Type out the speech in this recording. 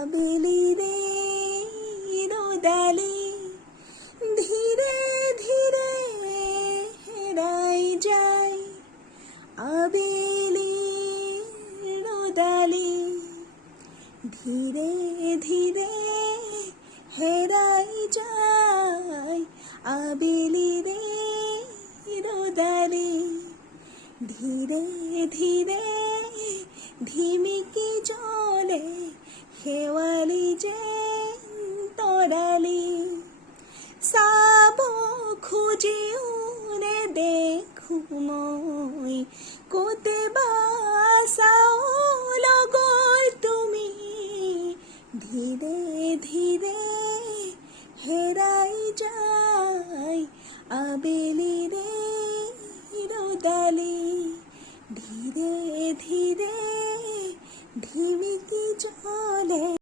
আবেলি রে রোদালি ধীরে ধীরে হেরাই যায়। আবেলি রোদালি ধীরে ধীরে হেরাই যায়। আবেলি রে রোদালি ধীরে ধীরে ধিমিকি জলে খেওয়ালি যে তরালি। সাব খুঁজি উড়ে দেখু মই কোতে বাসাও লগর তুমি। ধীরে ধীরে হেরাই যায়। আবেলি রে রোদালি ধীরে ধীরে ধিমিকি জলে